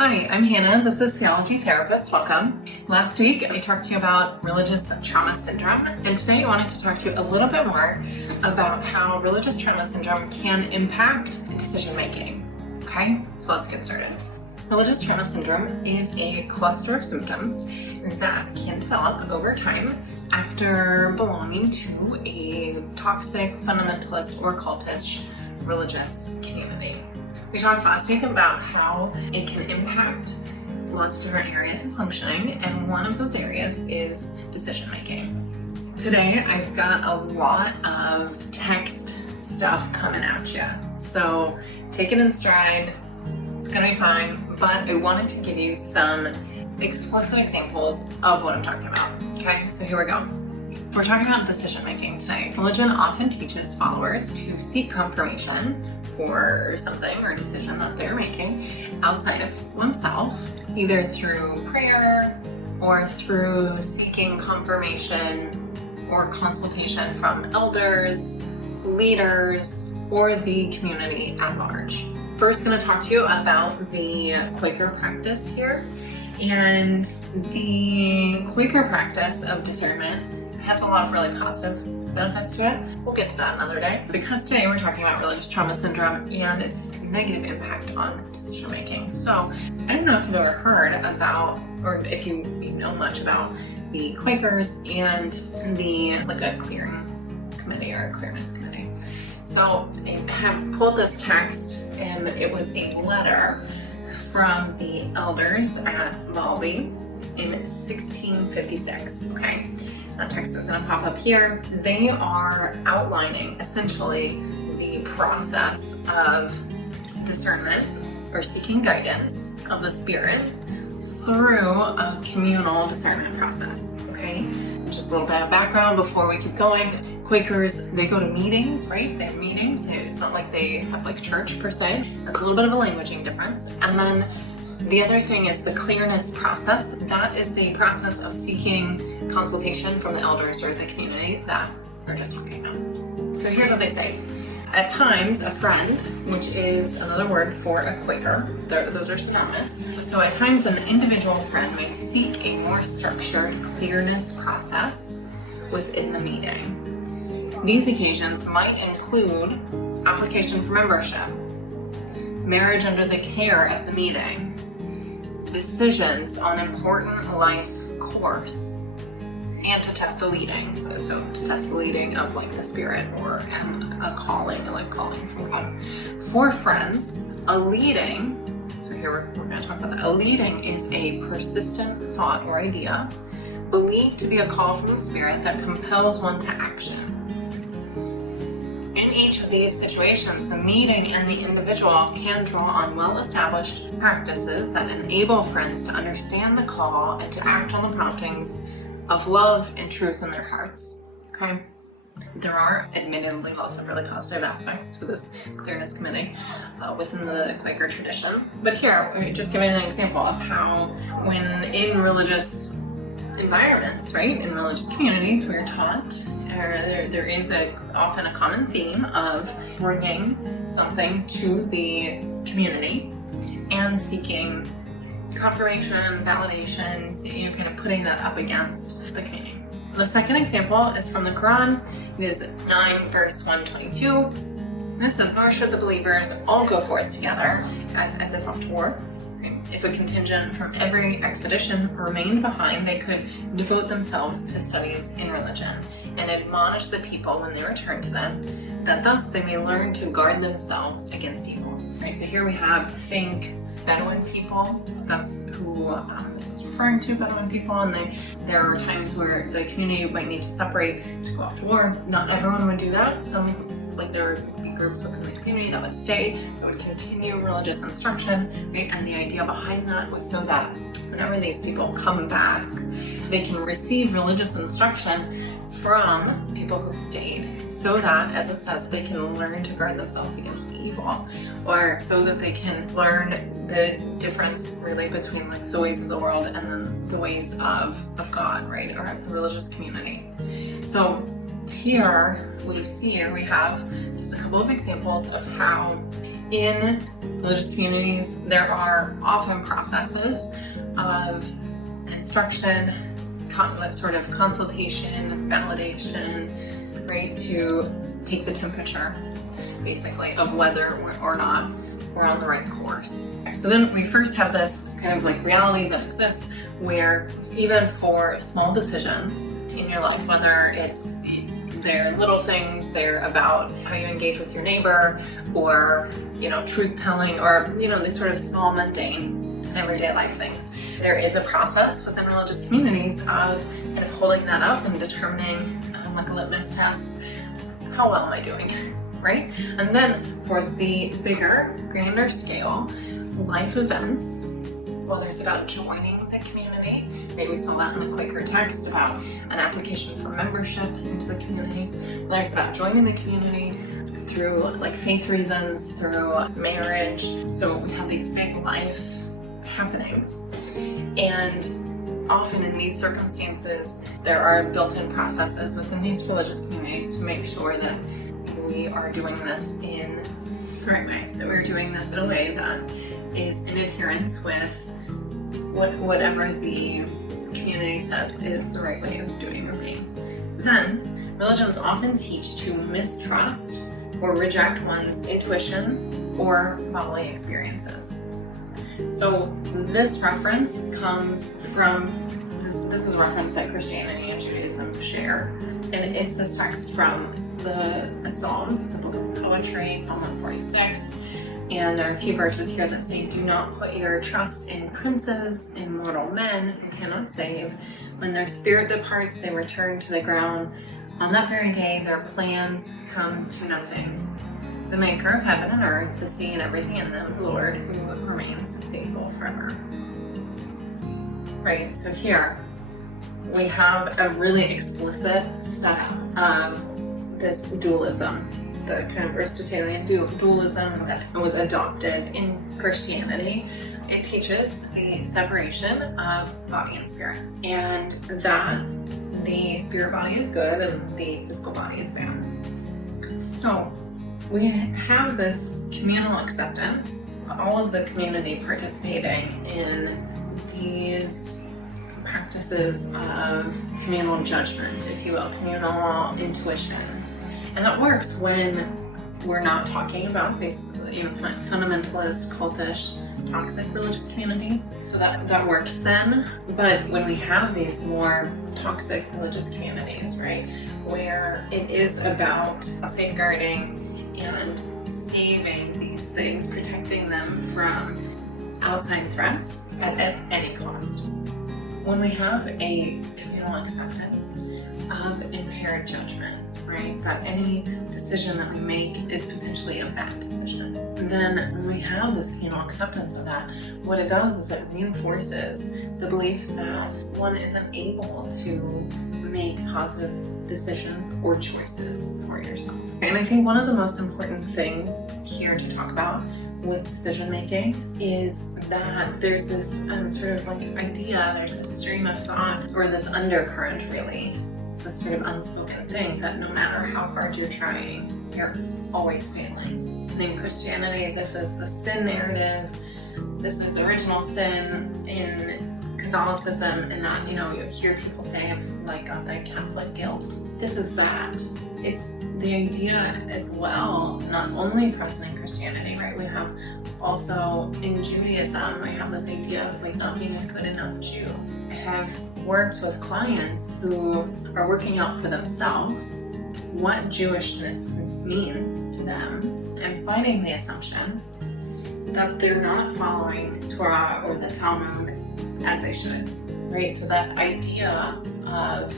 Hi, I'm Hannah. This is Theology Therapist. Welcome. Last week, I talked to you about religious trauma syndrome, and today I wanted to talk to you a little bit more about how religious trauma syndrome can impact decision making. Okay, so let's get started. Religious trauma syndrome is a cluster of symptoms that can develop over time after belonging to a toxic, fundamentalist, or cultish religious community. We talked last week about how it can impact lots of different areas of functioning, and one of those areas is decision making. Today, I've got a lot of text stuff coming at you, so take it in stride. It's gonna be fine, but I wanted to give you some explicit examples of what I'm talking about. Okay, so here we go. We're talking about decision making today. Religion often teaches followers to seek confirmation for something or decision that they're making outside of oneself, either through prayer or through seeking confirmation or consultation from elders, leaders, or the community at large. First, going to talk to you about the Quaker practice here. And the Quaker practice of discernment has a lot of really positive benefits to it. We'll get to that another day. Because today we're talking about religious trauma syndrome and its negative impact on decision making. So I don't know if you've ever heard about, or if you know much about the Quakers and a clearing committee or a clearness committee. So I have pulled this text, and it was a letter from the elders at Valby in 1656, okay? That text is going to pop up here. They are outlining essentially the process of discernment or seeking guidance of the Spirit through a communal discernment process, okay? Just a little bit of background before we keep going. Quakers, they go to meetings, right? They have meetings. It's not like they have like church per se. That's a little bit of a languaging difference. And then the other thing is the clearness process. That is the process of seeking consultation from the elders or the community that we're just talking about. So here's what they say. At times, a friend, which is another word for a Quaker, those are synonymous. So at times, an individual friend may seek a more structured clearness process within the meeting. These occasions might include application for membership, marriage under the care of the meeting, decisions on important life course, and to test a leading. So to test the leading of like the Spirit or a calling from God. For friends, a leading, so here we're going to talk about that. A leading is a persistent thought or idea believed to be a call from the Spirit that compels one to action. In each of these situations, the meeting and the individual can draw on well-established practices that enable friends to understand the call and to act on the promptings of love and truth in their hearts. Okay? There are admittedly lots of really positive aspects to this clearness committee within the Quaker tradition. But here, we're just giving an example of how when in religious environments, right, in religious communities, we're taught, there is often a common theme of bringing something to the community and seeking confirmation, validations, kind of putting that up against the community. The second example is from the Quran. It is 9 verse 122. And it says, nor should the believers all go forth together as if off to war. If a contingent from every expedition remained behind, they could devote themselves to studies in religion and admonish the people when they return to them, that thus they may learn to guard themselves against evil. Right, so here we have, Bedouin people. That's who this was referring to, Bedouin people, and there are times where the community might need to separate to go off to war. Not everyone would do that. There would be groups within the community that would stay, that would continue religious instruction, right? And the idea behind that was so that whenever these people come back, they can receive religious instruction from people who stayed, so that, as it says, they can learn to guard themselves against evil, or so that they can learn the difference really between like the ways of the world and then the ways of God, right? Or the religious community. So here we have just a couple of examples of how In religious communities, there are often processes of instruction, sort of consultation, validation, right, to take the temperature, basically, of whether or not we're on the right course. So then we first have this kind of like reality that exists where even for small decisions in your life, whether they're little things, they're about how you engage with your neighbor, or, truth telling, or, these sort of small, mundane, everyday life things. There is a process within religious communities of kind of holding that up and determining, like a litmus test, how well am I doing, right? And then for the bigger, grander scale life events, whether it's about joining the community, maybe we saw that in the Quaker text about an application for membership into the community, whether it's about joining the community through like faith reasons, through marriage. So we have these big life happenings. And often in these circumstances, there are built-in processes within these religious communities to make sure that we are doing this in the right way, that we're doing this in a way that is in adherence with whatever the community says is the right way of doing or being. Then, religions often teach to mistrust or reject one's intuition or bodily experiences. So this reference comes from, this is a reference that Christianity and Judaism share, and it's this text from the Psalms. It's a book of poetry, Psalm 146, and there are a few verses here that say, "Do not put your trust in princes, in mortal men who cannot save. When their spirit departs, they return to the ground. On that very day, their plans come to nothing. The maker of heaven and earth, the sea and everything in them, the Lord, who remains faithful forever." Right, so here we have a really explicit setup of this dualism, the kind of Aristotelian dualism that was adopted in Christianity. It teaches the separation of body and spirit, and that the spirit body is good and the physical body is bad. So we have this communal acceptance, all of the community participating in these practices of communal judgment, if you will, communal intuition. And that works when we're not talking about these fundamentalist, cultish, toxic religious communities. So that works then. But when we have these more toxic religious communities, right, where it is about safeguarding and saving these things, protecting them from outside threats at any cost. When we have a communal acceptance of impaired judgment, right, that any decision that we make is potentially a bad decision, then when we have this communal acceptance of that, what it does is it reinforces the belief that one isn't able to make positive decisions or choices for yourself. And I think one of the most important things here to talk about with decision making is that there's this sort of like idea, there's this stream of thought, or this undercurrent really. It's this sort of unspoken thing that no matter how hard you're trying, you're always failing. And in Christianity, this is the sin narrative. This is original sin. In Catholicism, and that, you hear people say of like the Catholic guilt. This is that. It's the idea as well, not only present in Christianity, right? We have also in Judaism, we have this idea of like not being a good enough Jew. I have worked with clients who are working out for themselves what Jewishness means to them and finding the assumption that they're not following Torah or the Talmud as they should, right? So that idea of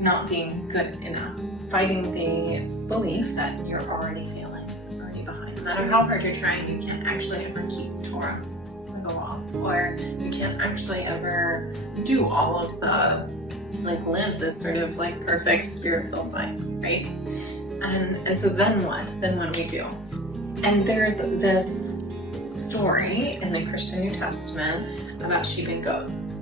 not being good enough, fighting the belief that you're already failing, already behind. No matter how hard you're trying, you can't actually ever keep Torah or the law, or you can't actually ever do all of the, live this sort of perfect spirit-filled life, right? And so then what? Then what do we do? And there's this story in the Christian New Testament about sheep and goats.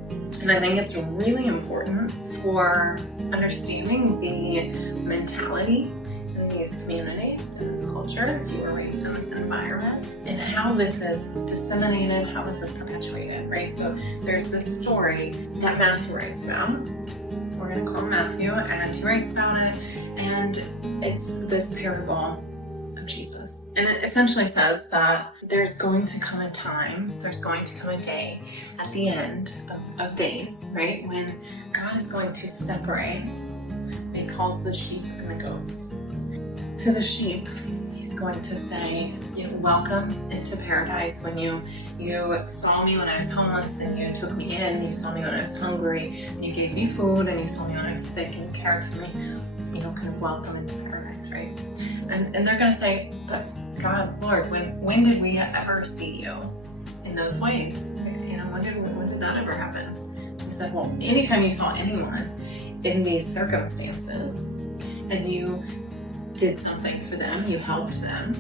And I think it's really important for understanding the mentality in these communities, in this culture, culture, if you were raised in this environment, and how this is disseminated, how this is perpetuated, right? So there's this story that Matthew writes about. We're going to call him Matthew, and he writes about it, and it's this parable of Jesus. And it essentially says that there's going to come a time, there's going to come a day at the end of days, right, when God is going to separate. They call the sheep and the goats. To the sheep, he's going to say, welcome into paradise. When you saw me when I was homeless, and you took me in, you saw me when I was hungry, and you gave me food, and you saw me when I was sick, and you cared for me, kind of welcome into paradise, right? And they're going to say, but God, Lord, when did we ever see you in those ways? When did that ever happen? He said, well, anytime you saw anyone in these circumstances and you did something for them, you helped them,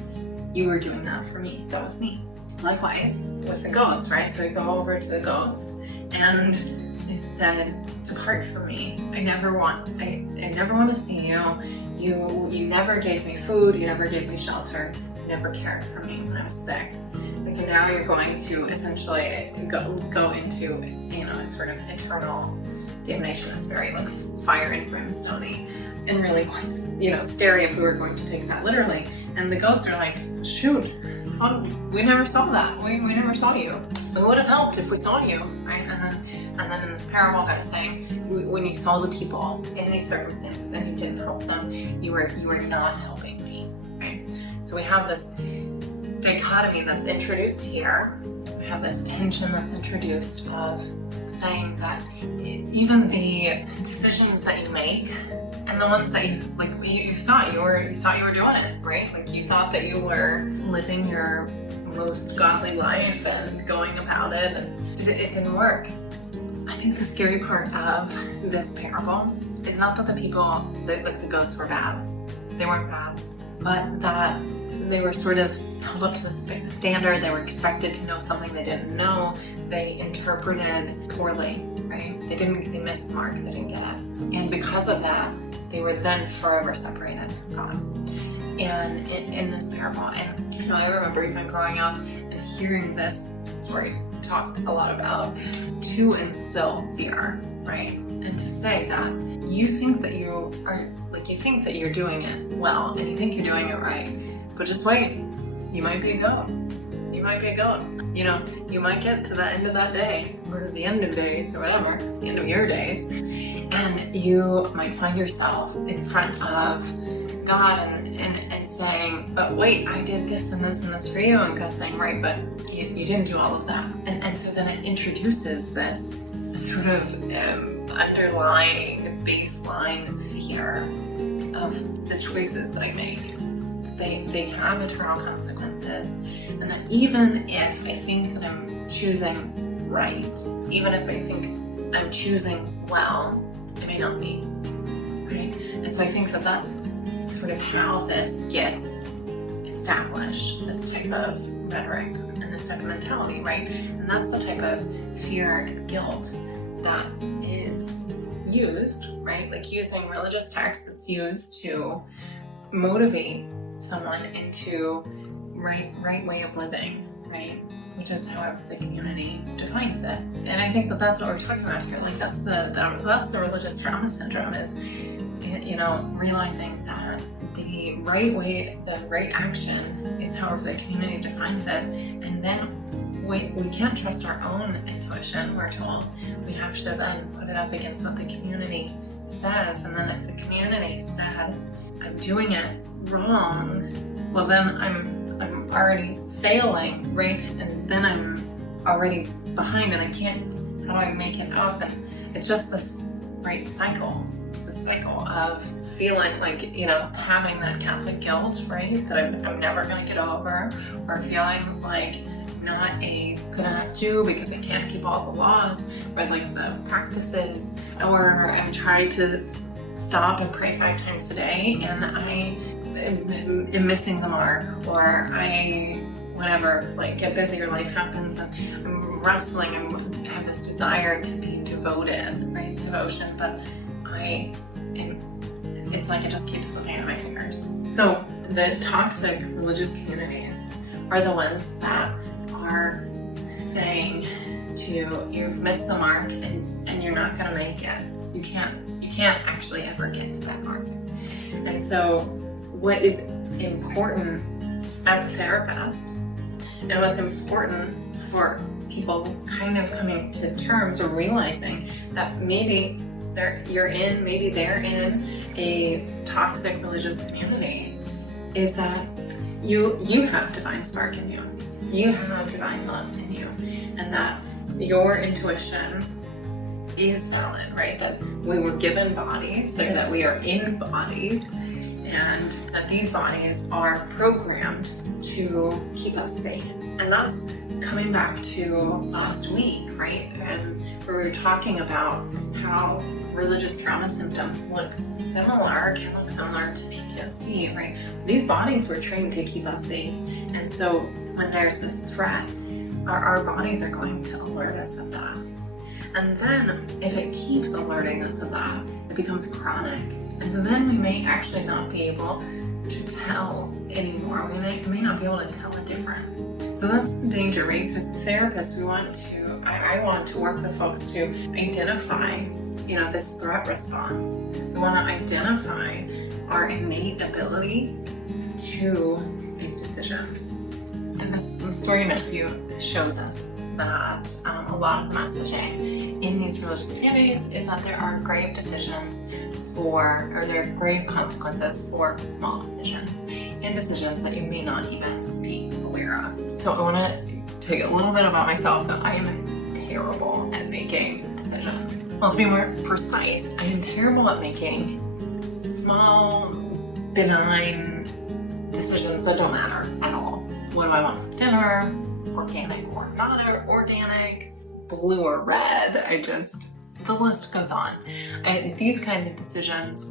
you were doing that for me. That was me. Likewise with the goats, right? So we go over to the goats, and he said, depart from me. I never want to see you. You never gave me food, you never gave me shelter, you never cared for me when I was sick. And so now you're going to essentially go into a sort of eternal damnation. It's very like fire and brimstone-y, and really quite scary if we were going to take that literally. And the goats are like, shoot, we never saw that. We never saw you. It would have helped if we saw you, right? And then in this parable, God is saying, when you saw the people in these circumstances and you didn't help them, you were not helping me, right? So we have this dichotomy that's introduced here. We have this tension that's introduced of saying that even the decisions that you make and the ones that you thought you were doing it, right? Like you thought that you were living your most godly life and going about it, and it didn't work. I think the scary part of this parable is not that the people, the goats were bad. They weren't bad, but that they were sort of held up to the standard. They were expected to know something they didn't know. They interpreted poorly, right? They missed the mark. They didn't get it. And because of that, they were then forever separated from God. And in this parable, and I remember even growing up and hearing this story talked a lot about, to instill fear, right? And to say that you think that you're doing it well, and you think you're doing it right, but just wait, you might be a goat. You might be a goat. You might get to the end of that day, or the end of days, or whatever, the end of your days, and you might find yourself in front of God and saying, but wait, I did this and this and this for you, and God's saying, right, but you didn't do all of that. And so then it introduces this sort of underlying baseline fear of the choices that I make. They have eternal consequences, and that even if I think that I'm choosing right, even if I think I'm choosing well, I may not be, right? And so I think that that's sort of how this gets established, this type of rhetoric and this type of mentality, right? And that's the type of fear and guilt that is used, right? Like using religious text that's used to motivate someone into right way of living, right? Which is how the community defines it. And I think that that's what we're talking about here. Like that's the religious trauma syndrome, is realizing that the right way, the right action is however the community defines it, and then we can't trust our own intuition, we're told. We have to then put it up against what the community says, and then if the community says I'm doing it wrong, well then I'm already failing, right? And then I'm already behind, and I can't, how do I make it up? And it's just this cycle. It's a cycle of feeling like, having that Catholic guilt, right? That I'm never gonna get over, or feeling like I'm not a good enough Jew because I can't keep all the laws, or like the practices, or I'm trying to stop and pray 5 times a day, and I am missing the mark, or get busy, or life happens, and I'm wrestling, I have this desire to be devoted, right? Devotion, but it's like it just keeps slipping out of my fingers. So the toxic religious communities are the ones that are saying to you, you've missed the mark and you're not gonna make it. You can't actually ever get to that mark. And so what is important as a therapist, and what's important for people kind of coming to terms or realizing that maybe they're in a toxic religious community, is that you have divine spark in you. You have divine love in you, and that your intuition is valid, right? That we were given bodies, so that we are in bodies, and that these bodies are programmed to keep us safe. And that's coming back to last week, right? And we were talking about how religious trauma symptoms can look similar to PTSD, right? These bodies were trained to keep us safe. And so when there's this threat, our bodies are going to alert us of that. And then if it keeps alerting us of that, it becomes chronic. And so then we may actually not be able to tell anymore. We may not be able to tell a difference. So that's the danger, right? So as therapists, I want to work with folks to identify, this threat response. We want to identify our innate ability to make decisions. And this story in Matthew shows us that a lot of the messaging in these religious communities is that there are grave decisions there are grave consequences for small decisions, and decisions that you may not even be aware of. So I want to tell you a little bit about myself. So I am terrible at making decisions. Well, to be more precise, I am terrible at making small, benign decisions that don't matter at all. What do I want for dinner? Organic or not organic? Blue or red? The list goes on. These kinds of decisions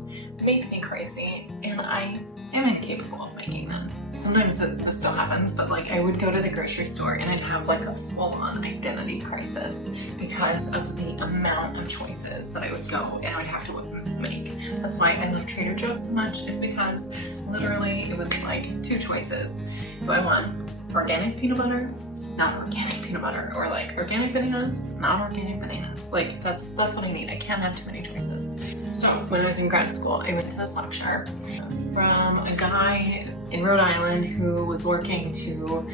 make me crazy, and I am incapable of making them. Sometimes this still happens, but I would go to the grocery store and I'd have a full-on identity crisis because of the amount of choices that I would go and I would have to make. That's why I love Trader Joe's so much, is because literally it was 2 choices. Do I want organic peanut butter? Not organic peanut butter, or organic bananas, not organic bananas. That's what I need. I can't have too many choices. So when I was in grad school, I went to this lecture from a guy in Rhode Island who was working to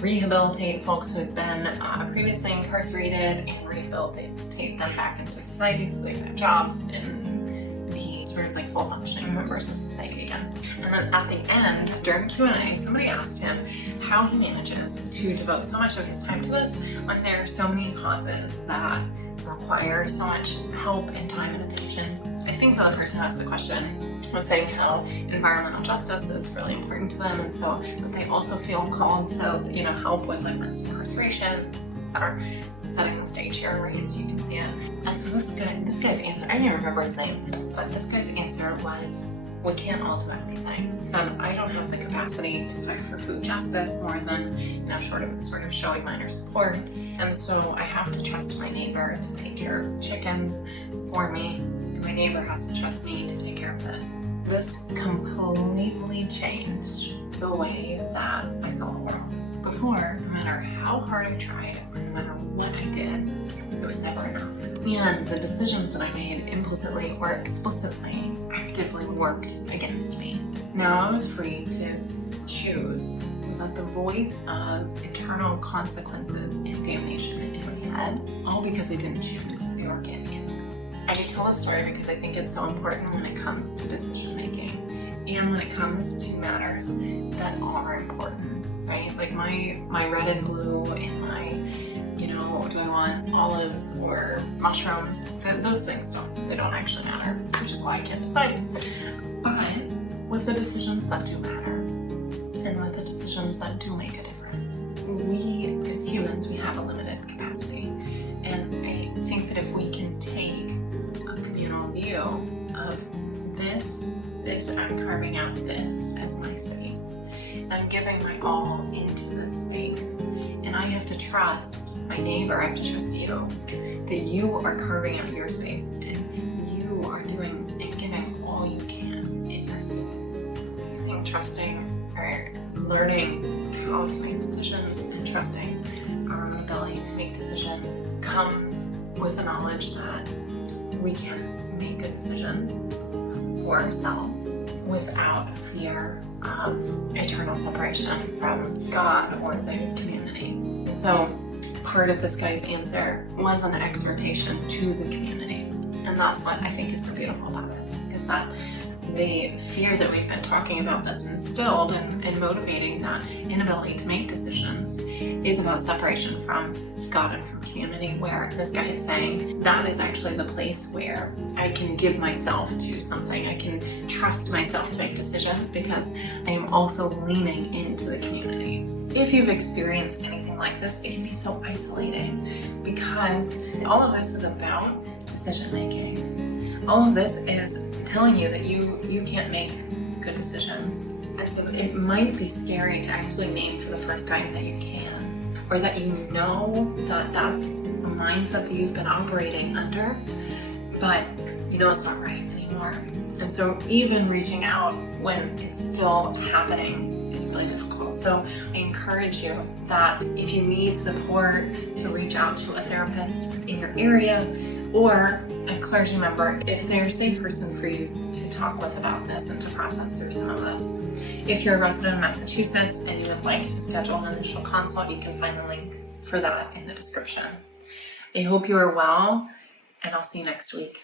rehabilitate folks who had been previously incarcerated and rehabilitate them back into society so they could have jobs and be sort of full functioning members of society again. And then at the end, during Q&A, somebody asked him how he manages to devote so much of his time to this when there are so many causes that require so much help and time and attention. I think the other person who asked the question was saying how environmental justice is really important to them, and so, but they also feel called to, help with mass incarceration, etc. Setting the stage here, right, so you can see it. And so this guy's answer, I don't even remember his name, but this guy's answer was, we can't all do everything. So I don't have the capacity to fight for food justice more than, sort of showing minor support. And so I have to trust my neighbor to take care of chickens for me, and my neighbor has to trust me to take care of this. This completely changed the way that I saw the world. Before, no matter how hard I tried, or no matter what I did, it was never enough. And the decisions that I made implicitly or explicitly actively worked against me. Now I was free to choose, but the voice of internal consequences and damnation in my head, all because I didn't choose the organics. I tell this story because I think it's so important when it comes to decision making and when it comes to matters that are important, right? My red and blue and my, do I want olives or mushrooms? Those things don't actually matter, which is why I can't decide. But with the decisions that do matter, and with the decisions that do make a difference, we as humans, we have a limited capacity. And I think that if we can take a communal view of this, I'm carving out this as my space. I'm giving my all into this space. And I have to trust my neighbor, I have to trust you, that you are carving out your space and you are doing and giving all you can. trusting or learning how to make decisions and trusting our own ability to make decisions comes with the knowledge that we can make good decisions for ourselves without fear of eternal separation from God or the community. So part of this guy's answer was an exhortation to the community. And that's what I think is so beautiful about it, is that the fear that we've been talking about that's instilled and motivating that inability to make decisions is about separation from God and from community, where this guy is saying that is actually the place where I can give myself to something. I can trust myself to make decisions because I am also leaning into the community. If you've experienced anything like this, it can be so isolating because all of this is about decision making. All of this is telling you that you can't make good decisions. And so it might be scary to actually name for the first time that you can, or that you know that that's a mindset that you've been operating under, but you know it's not right anymore. And so even reaching out when it's still happening is really difficult. So I encourage you that if you need support, to reach out to a therapist in your area or a clergy member if they're a safe person for you to talk with about this and to process through some of this. If you're a resident of Massachusetts and you would like to schedule an initial consult, you can find the link for that in the description. I hope you are well, and I'll see you next week.